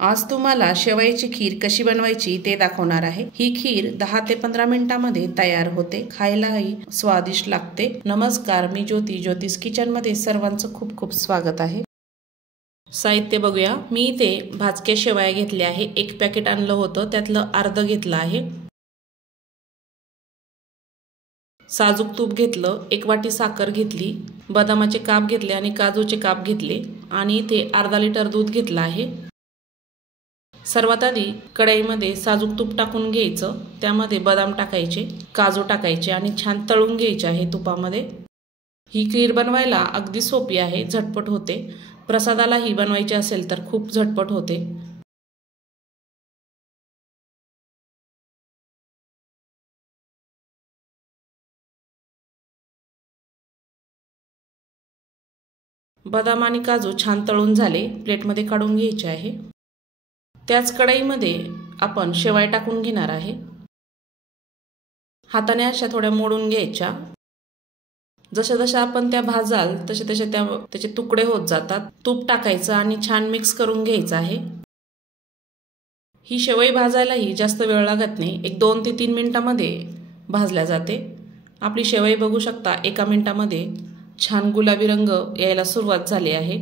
आज तुम्हाला शेवयाची खीर कशी बनवायची ते दाखवणार आहे। ही खीर 10 ते 15 मिनिटांमध्ये तयार होते, खायलाही स्वादिष्ट लागते। नमस्कार, मी ज्योती, ज्योतिष किचन मध्ये सर्वांचं खूप खूप स्वागत आहे। साहित्य बघूया। मी इथे भाजके शेवया घेतले आहे। एक पॅकेट आणलं होतं, त्यातलं अर्ध घेतलं आहे। साजूक तूप घेतलं, एक वाटी साखर घेतली, बदामाचे काप घेतले आणि काजूचे काप घेतले आणि इथे अर्धा लिटर दूध घेतलं आहे। सर्वात आधी कढईमध्ये साजूक तूप टाकून घ्यायचं, त्यामध्ये बदाम टाकायचे, काजू टाकायचे आणि छान तळून घ्यायचे आहे तुपामध्ये। ही खीर बनवायला अगदी सोपी आहे, झटपट होते। प्रसादाला ही बनवायची असेल तर खूप झटपट होते। बदाम आणि काजू छान तळून झाले, प्लेटमध्ये काढून घ्यायचे आहे। त्याच कढईमध्ये आपण शेवया टाकून घेणार आहे। हाताने अशा थोड्या मोडून घ्यायच्या। जसे जसे आपण त्या भाजाल तसे तसे त्याचे तुकडे होत जातात। तूप टाकायचं आणि छान मिक्स करून घ्यायचं आहे। ही शेवई भाजायलाही जास्त वेळ लागत नाही, एक 2 ते 3 मिनिटांमध्ये भाजल्या जाते। आपली शेवई बघू शकता, 1 मिनिटामध्ये छान गुलाबी रंग यायला सुरुवात झाली आहे।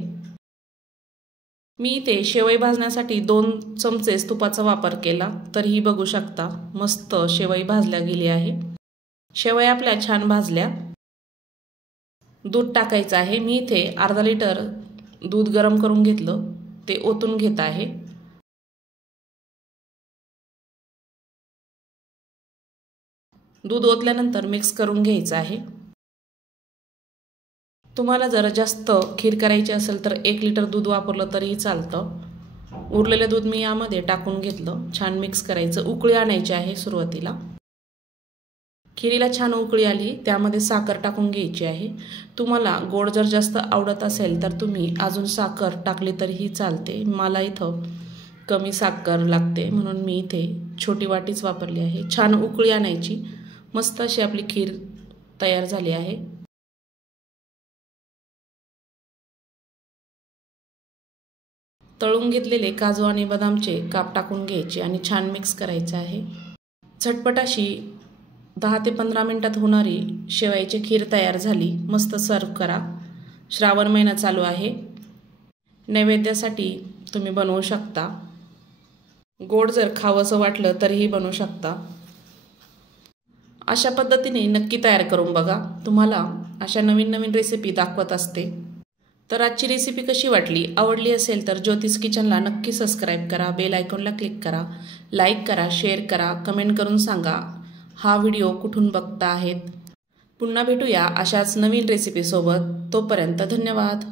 मी इथे शेवई भाजण्यासाठी 2 चमचे तुपाचा वापर केला, तर ही बघू शकता मस्त शेवई भाजल्या गेली आहे। शेवया आपल्या छान भाजल्या। दूध टाकायचं आहे। मी इथे अर्धा लिटर दूध गरम करून घेतलं, ते ओतून घेत आहे। दूध ओतल्यानंतर मिक्स करून घ्यायचं आहे। तुम्हाला जर जास्त खीर करायची असेल तर 1 लिटर दूध वापरलं तरीही चालतं। उरलेलं दूध मी यामध्ये टाकून घेतलं, छान मिक्स करायचं। उकळी आणायची आहे सुरुवातीला। खीरीला छान उकळी आली, त्यामध्ये साखर टाकून घ्यायची आहे। तुम्हाला गोड जर जास्त आवडत असेल तर तुम्ही अजून साखर टाकली तरीही चालते। मला इथं कमी साखर लागते म्हणून मी इथे छोटी वाटीच वापरली आहे। छान उकळी आणायची, मस्त अशी आपली खीर तयार झाली आहे। तळून घेतलेले काजू आणि बदामचे काप टाकून घ्यायचे आणि छान मिक्स करायचे आहे। झटपट अशी 10 ते 15 मिनिटात होणारी शेवयाची खीर तयार झाली। मस्त सर्व करा। श्रावण महिना चालू आहे, नैवेद्यासाठी तुम्ही बनवू शकता। गोड जर खावंसं वाटलं तरीही बनवू शकता। अशा पद्धतीने नक्की तयार करून बघा। तुम्हाला अशा नवीन नवीन रेसिपी दाखवत असते। तर आजची रेसिपी कशी वाटली, आवडली असेल तर ज्योतिष किचनला नक्की सबस्क्राईब करा, बेल आयकॉनला क्लिक करा, लाईक करा, शेअर करा, कमेंट करून सांगा हा व्हिडिओ कुठून बघता आहेत। पुन्हा भेटूया अशाच नवीन रेसिपीसोबत। तोपर्यंत धन्यवाद।